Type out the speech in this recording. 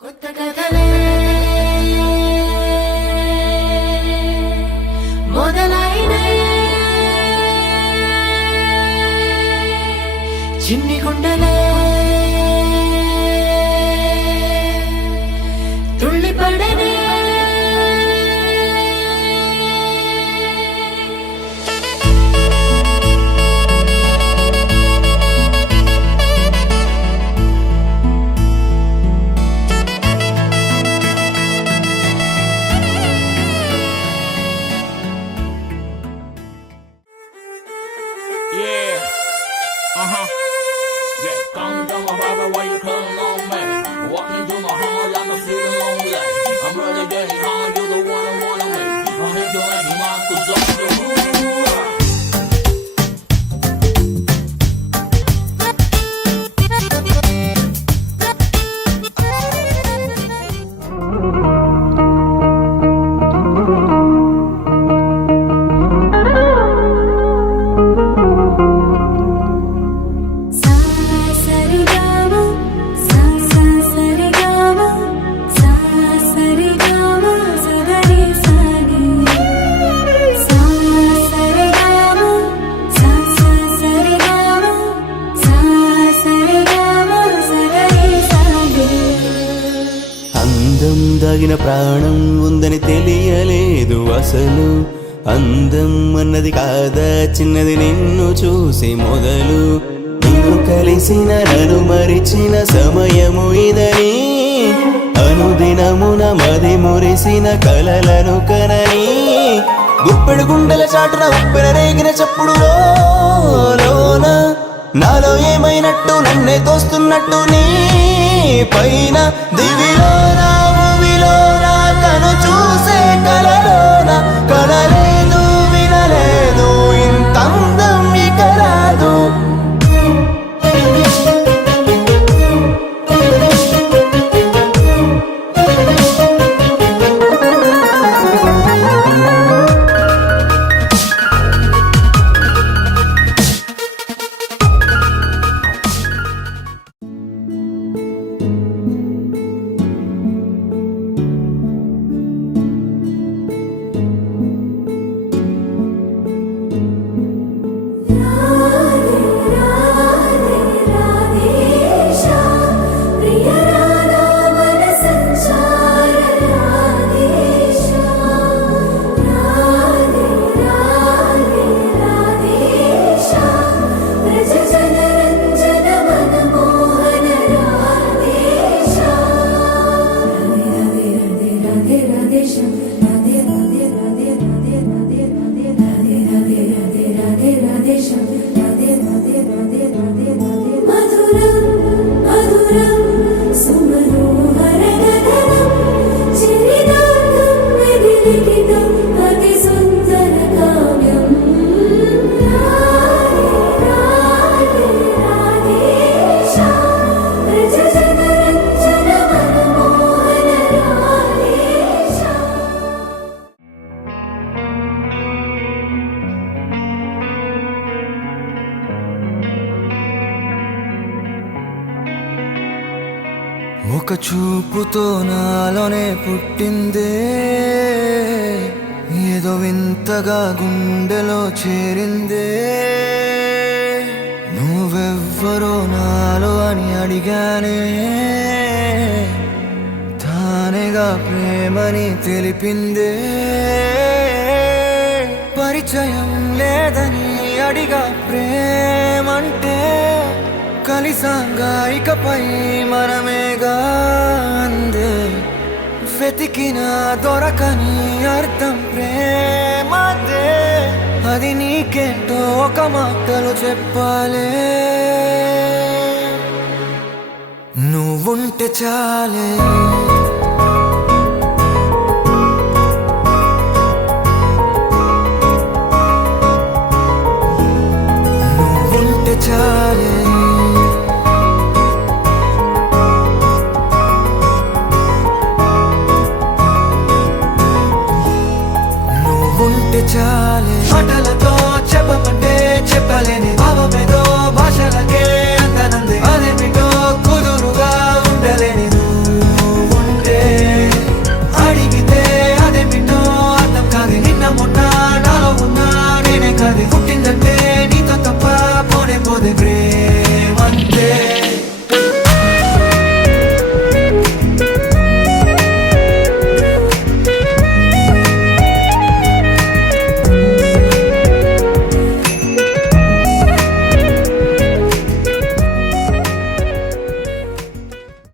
కొత్త కథలే మొదలైనయే చిన్ని గుండెలే తుళ్ళిపడనే Yeah, yeah, come down my Barbie, why you calling on me? Walking through my heart like I'm feeling lonely. I'm ready to get on, you're the one I wanna make. I hate you like you want, 'cause I'm the ruler. దాగిన ప్రాణం ఉందని తెలియలేదు అసలు అందం అన్నది కాదా చిన్నది నిన్ను చూసి మొదలు నిన్ను కలిసిన నన్ను మరిచిన సమయము ఇదని అనుదినమున మది మురిసిన కలలను కనని గుప్పెడు గుండెల చాటున ఉప్పెన రేగిన చప్పుడు లోన నాలో ఏమైనట్టు నన్నే తోస్తున్నట్టు నీ పైన దివిలోన కను చూసే కలలోన కలలేదు వినలేదు ఇంత అందం ఇక రాదు ఒక చూపుతో నాలోనే పుట్టిందే ఏదో వింతగా గుండెలో చేరిందే నువ్వెవ్వరో నాలో అని అడిగానే తానేగా ప్రేమని తెలిపిందే పరిచయం లేదని అడిగా ప్రేమంటే కలిసాంగా ఇకపై మనమేగా అందే వెతికిన దొరకని అర్థం ప్రేమదే అది నీకేంటో ఒక మాటలు చెప్పాలే నువ్వుంటే చాలే నువ్వుంటే చాలే చాలే మాటలతో చెప్పమంటే చెప్పలేని భావమేదో భాషలకే అందనంది అదేమిటో కుదురుగా ఉండలేని నువ్వు ప్రేమంతే